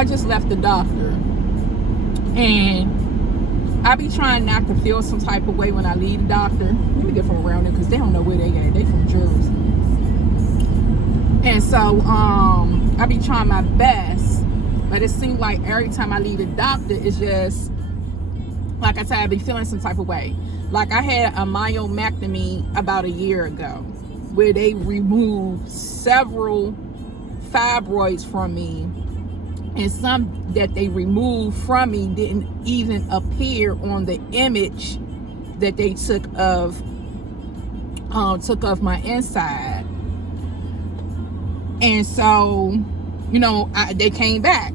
I just left the doctor, and I be trying not to feel some type of way when I leave the doctor. Let me get from around there because they don't know where they at. They from Jersey. And so I be trying my best, but it seems like every time I leave the doctor, it's just, like I said, I be feeling some type of way. Like I had a myomectomy about a year ago, where they removed several fibroids from me, and some that they removed from me didn't even appear on the image that they took of my inside. And so, they came back,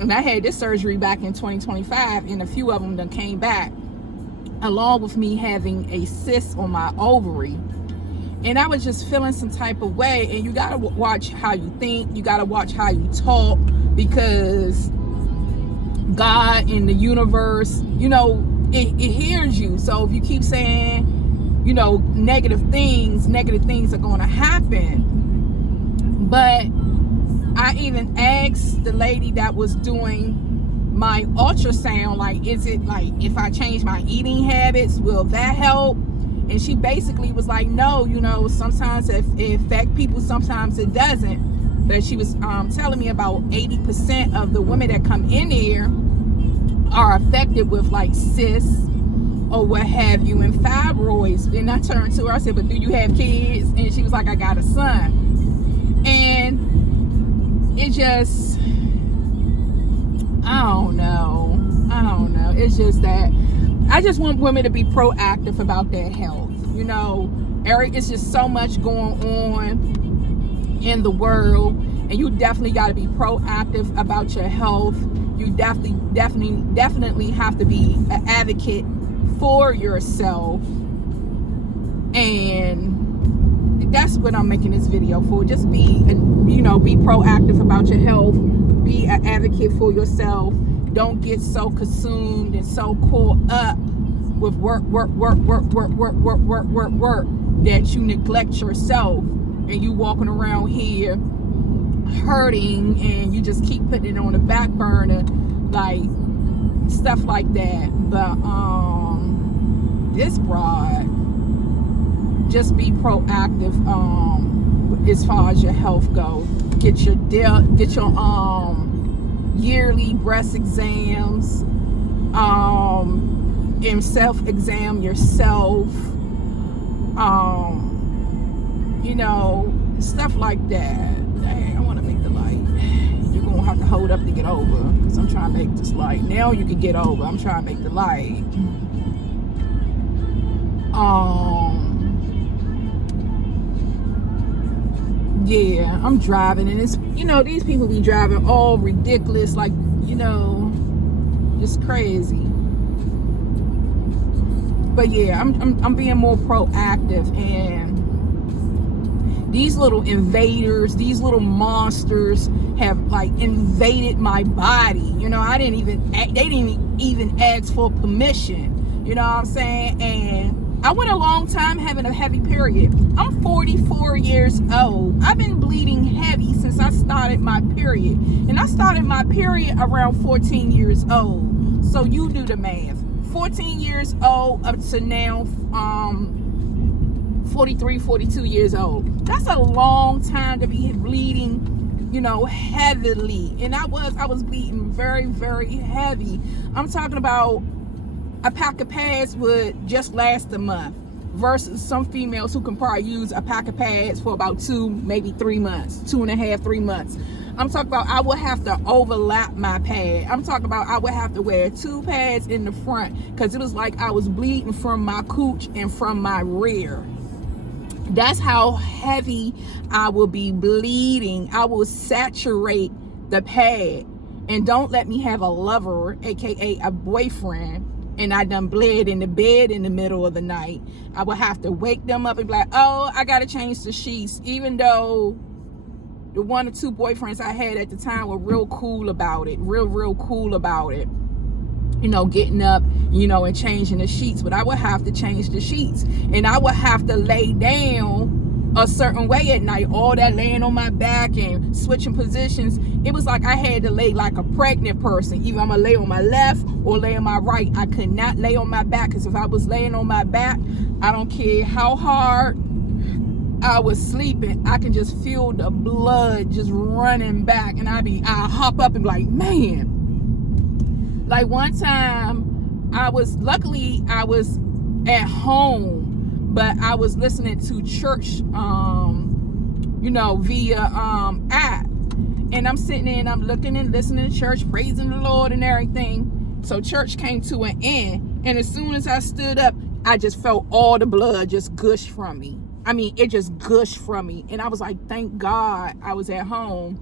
and I had this surgery back in 2025, and a few of them done came back, along with me having a cyst on my ovary. And I was just feeling some type of way. And you gotta watch how you think, you gotta watch how you talk, because God and the universe, it hears you. So if you keep saying, negative things are gonna happen. But I even asked the lady that was doing my ultrasound, like, is it like, if I change my eating habits, will that help? And she basically was like, no, sometimes it affects people, sometimes it doesn't. But she was telling me about 80% of the women that come in there are affected with like cysts or what have you, and fibroids. Then I turned to her, I said, but do you have kids? And she was like, I got a son. And it just, I don't know. It's just that I just want women to be proactive about their health. It's just so much going on in the world, and you definitely got to be proactive about your health. You definitely have to be an advocate for yourself, and that's what I'm making this video for. Just be proactive about your health. Be an advocate for yourself. Don't get so consumed and so caught up with work that you neglect yourself, and you walking around here hurting, and you just keep putting it on the back burner, like stuff like that. But this broad, just be proactive as far as your health goes. Get your yearly breast exams, and self-exam yourself, stuff like that. Dang, I want to make the light. You're gonna have to hold up to get over, because I'm trying to make this light. Now you can get over. I'm trying to make the light. Yeah, I'm driving, and it's, these people be driving all ridiculous, like, just crazy. But yeah, I'm being more proactive, and these little invaders, these little monsters have like invaded my body. They didn't even ask for permission. You know what I'm saying? And I went a long time having a heavy period. I'm 44 years old. I've been bleeding heavy since I started my period. And I started my period around 14 years old. So you do the math. 14 years old up to now, 43, 42 years old. That's a long time to be bleeding, heavily. And I was bleeding very, very heavy. I'm talking about a pack of pads would just last a month, versus some females who can probably use a pack of pads for about 2, maybe 3 months, 2.5, 3 months. I'm talking about I would have to overlap my pad. I'm talking about I would have to wear 2 pads in the front, because it was like I was bleeding from my cooch and from my rear. That's how heavy I will be bleeding. I will saturate the pad. And don't let me have a lover, aka a boyfriend, and I done bled in the bed in the middle of the night. I would have to wake them up and be like, oh, I gotta change the sheets, even though the 1 or 2 boyfriends I had at the time were real cool about it, real cool about it, getting up, and changing the sheets. But I would have to change the sheets, and I would have to lay down a certain way at night. All that laying on my back and switching positions, it was like I had to lay like a pregnant person. Either I'm gonna lay on my left or lay on my right. I could not lay on my back, because if I was laying on my back, I don't care how hard I was sleeping, I can just feel the blood just running back, and I hop up and be like, man. Like one time, luckily I was at home, but I was listening to church, via app, and I'm sitting there and I'm looking and listening to church, praising the Lord and everything. So church came to an end, and as soon as I stood up, I just felt all the blood just gush from me. I mean, it just gushed from me. And I was like, thank God I was at home.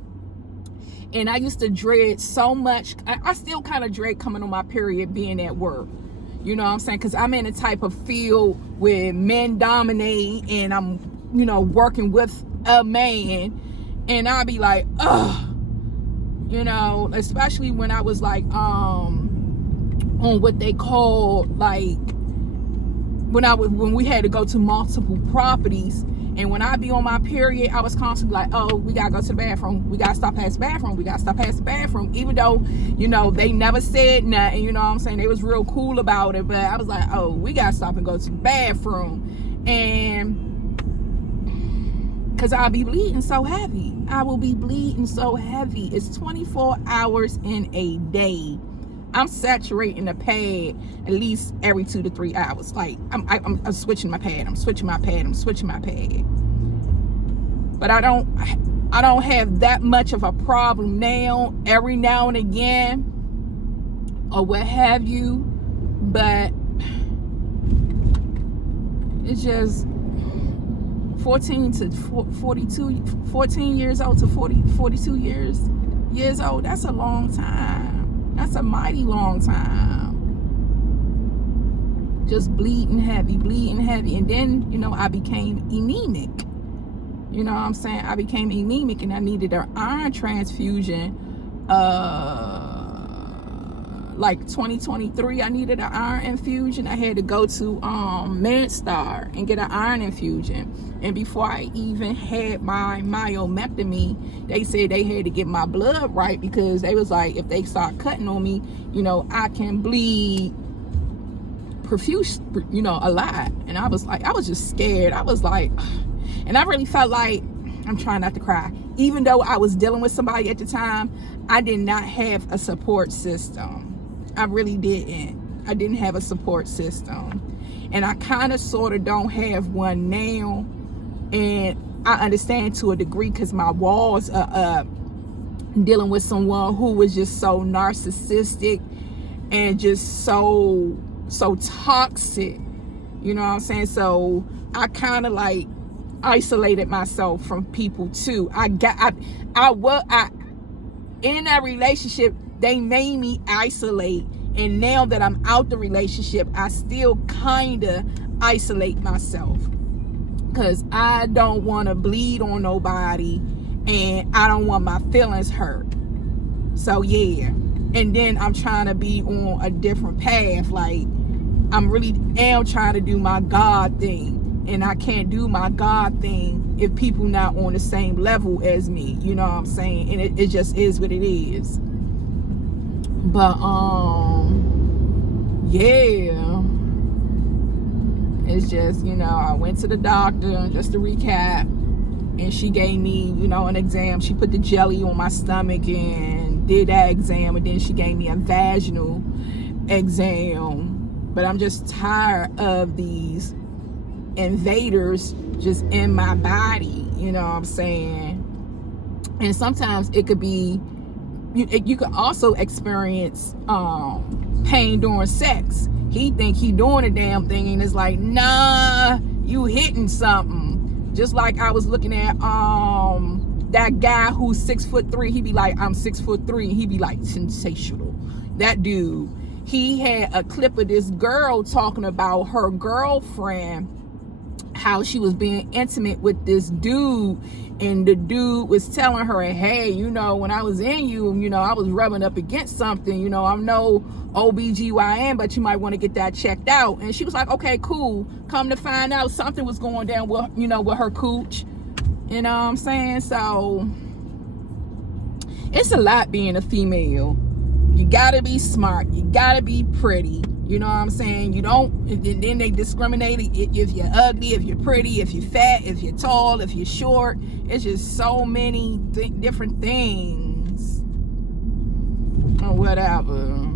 And I used to dread so much. I still kind of dread coming on my period being at work. You know what I'm saying? Because I'm in a type of field where men dominate, and I'm, working with a man. And I'll be like, ugh. Especially when I was like, on what they call like, when we had to go to multiple properties, and when I be on my period, I was constantly like, oh, we gotta go to the bathroom, we gotta stop past the bathroom, we gotta stop past the bathroom, even though, they never said nothing, you know what I'm saying, they was real cool about it, but I was like, oh, we gotta stop and go to the bathroom. And because I'll be bleeding so heavy, I will be bleeding so heavy. It's 24 hours in a day. I'm saturating the pad at least every 2 to 3 hours. Like I'm switching my pad. I'm switching my pad. But I don't have that much of a problem now. Every now and again, or what have you. But it's just 14 years old to 42 years old. That's a long time. That's a mighty long time. Just bleeding heavy. And then, I became anemic. You know what I'm saying? I became anemic, and I needed an iron transfusion. Like 2023, I needed an iron infusion. I had to go to MedStar and get an iron infusion. And before I even had my myomectomy, they said they had to get my blood right, because they was like, if they start cutting on me, I can bleed profuse, a lot. And I was just scared. I was like, and I really felt like, I'm trying not to cry. Even though I was dealing with somebody at the time, I did not have a support system. I really didn't. I didn't have a support system. And I kind of sort of don't have one now. And I understand to a degree, because my walls are up, dealing with someone who was just so narcissistic and just so toxic. You know what I'm saying? So I kind of like isolated myself from people too. In that relationship, they made me isolate, and now that I'm out the relationship, I still kind of isolate myself, because I don't want to bleed on nobody, and I don't want my feelings hurt. So yeah, and then I'm trying to be on a different path. Like, I'm really am trying to do my God thing, and I can't do my God thing if people not on the same level as me. You know what I'm saying? And it just is what it is. But yeah, it's just, I went to the doctor, just to recap, and she gave me, an exam. She put the jelly on my stomach and did that exam, and then she gave me a vaginal exam. But I'm just tired of these invaders just in my body, you know what I'm saying? And sometimes it could be, you could also experience pain during sex. He think he doing a damn thing, and it's like, nah, you hitting something. Just like I was looking at that guy who's 6'3". He be like, I'm 6'3". He be like, sensational. That dude, he had a clip of this girl talking about her girlfriend, how she was being intimate with this dude, and the dude was telling her, hey, when I was in you, I was rubbing up against something, I'm no OBGYN, but you might want to get that checked out. And she was like, okay, cool. Come to find out, something was going down with, with her cooch. You know what I'm saying? So It's a lot being a female. You gotta be smart. You gotta be pretty. You know what I'm saying? You don't, and then they discriminate if you're ugly, if you're pretty, if you're fat, if you're tall, if you're short. It's just so many different things. Or whatever.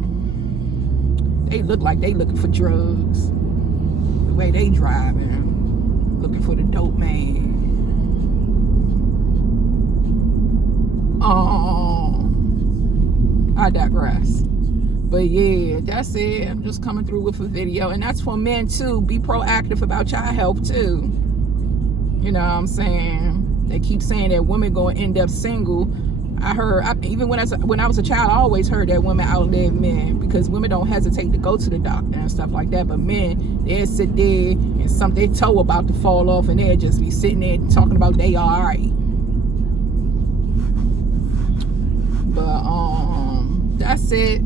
They look like they looking for drugs. The way they driving. Looking for the dope man. I digress. But yeah, that's it. I'm just coming through with a video. And that's for men too. Be proactive about your health too. You know what I'm saying? They keep saying that women gonna end up single. Even when I was a child, I always heard that women outlive men, because women don't hesitate to go to the doctor and stuff like that. But men, they'll sit there and their toe about to fall off, and they'll just be sitting there talking about they all right. But that's it.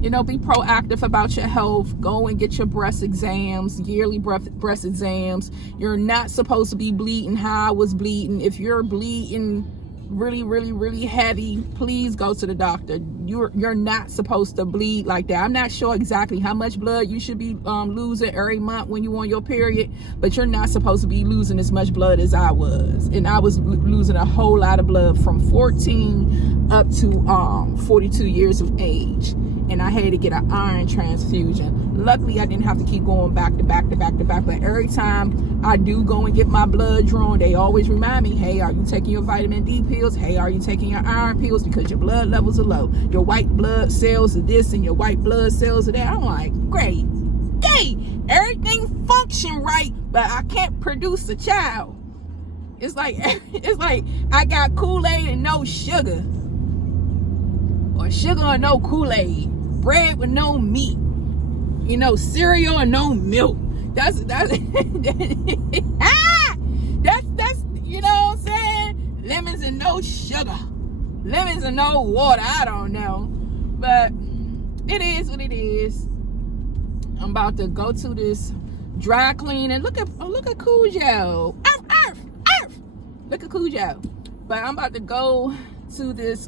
You know, be proactive about your health. Go and get your breast exams, yearly breast exams. You're not supposed to be bleeding how I was bleeding. If you're bleeding really heavy, please go to the doctor. You're not supposed to bleed like that. I'm not sure exactly how much blood you should be losing every month when you're on your period, but you're not supposed to be losing as much blood as I was. And I was losing a whole lot of blood from 14 up to 42 years of age, and I had to get an iron transfusion. Luckily, I didn't have to keep going back to back, but every time I do go and get my blood drawn, they always remind me, hey, are you taking your vitamin D pills? Hey, are you taking your iron pills? Because your blood levels are low. Your white blood cells are this and your white blood cells are that. I'm like, great. Hey, everything function right, but I can't produce a child. It's like I got Kool-Aid and no sugar. Or sugar and no Kool-Aid. Bread with no meat. You know, cereal and no milk. That's you know what I'm saying? Lemons and no sugar. Lemons and no water. I don't know. But it is what it is. I'm about to go to this dry clean and look at Cujo. Earth. Look at Cujo. But I'm about to go to this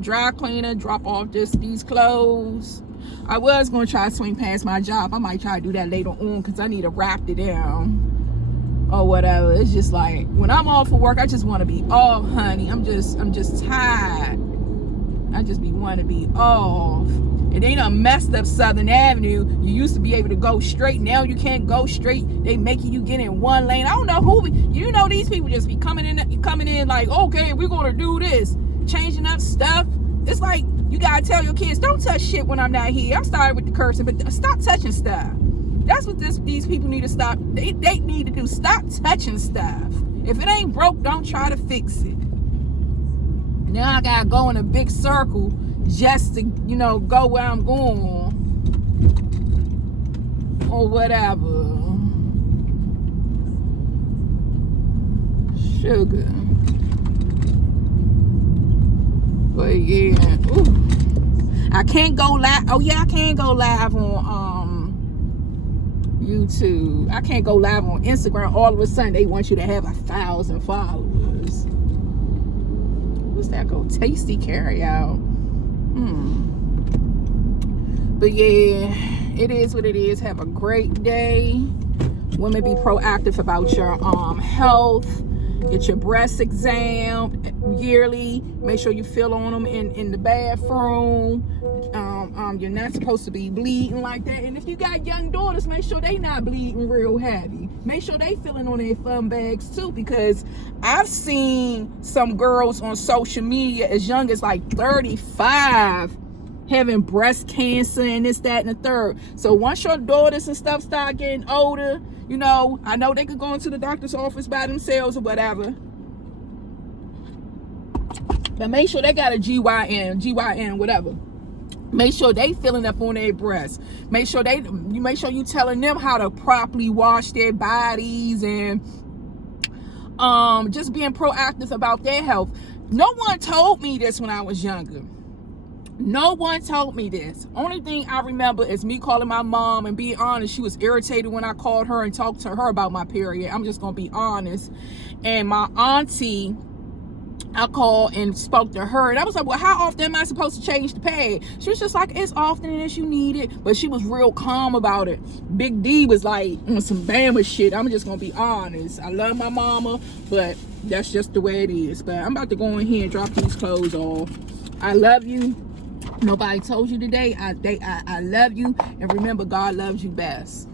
dry cleaner, drop off these clothes. I was going to try to swing past my job. I might try to do that later on, because I need to wrap it down or whatever. It's just like, when I'm off for work, I just want to be off, honey. I'm just tired. I just want to be off. It ain't a messed up Southern Avenue. You used to be able to go straight. Now you can't go straight. They making you get in one lane. I don't know who, you know, these people just be coming in like, okay, we're going to do this. Changing up stuff. It's like, you gotta tell your kids, don't touch shit when I'm not here. I'm sorry with the cursing, but stop touching stuff. That's what these people need to stop. They need to do. Stop touching stuff. If it ain't broke, don't try to fix it. Now I gotta go in a big circle just to, you know, go where I'm going or whatever. Sugar. But yeah, ooh. I can't go live. Oh yeah, I can go live on YouTube. I can't go live on Instagram. All of a sudden, they want you to have 1,000 followers. What's that called? Tasty carry out. But yeah, it is what it is. Have a great day. Women, be proactive about your health. Get your breast exam yearly. Make sure you feel on them in the bathroom. You're not supposed to be bleeding like that. And if you got young daughters, make sure they not bleeding real heavy. Make sure they feeling on their fun bags too, because I've seen some girls on social media as young as like 35 having breast cancer and this, that, and the third. So once your daughters and stuff start getting older, you know, I know they could go into the doctor's office by themselves or whatever, but make sure they got a GYN, whatever. Make sure they filling up on their breasts. Make sure you telling them how to properly wash their bodies, and just being proactive about their health. No one told me this when I was younger. No one told me this. Only thing I remember is me calling my mom and being honest. She was irritated when I called her and talked to her about my period. I'm just gonna be honest. And my auntie I called and spoke to her, and I was like, well, how often am I supposed to change the pad? She was just like, as often as you need it. But she was real calm about it. Big D was like on some Bama shit. I'm just gonna be honest. I love my mama, but that's just the way it is. But I'm about to go in here and drop these clothes off. I love you. Nobody told you today. I love you, and remember, God loves you best.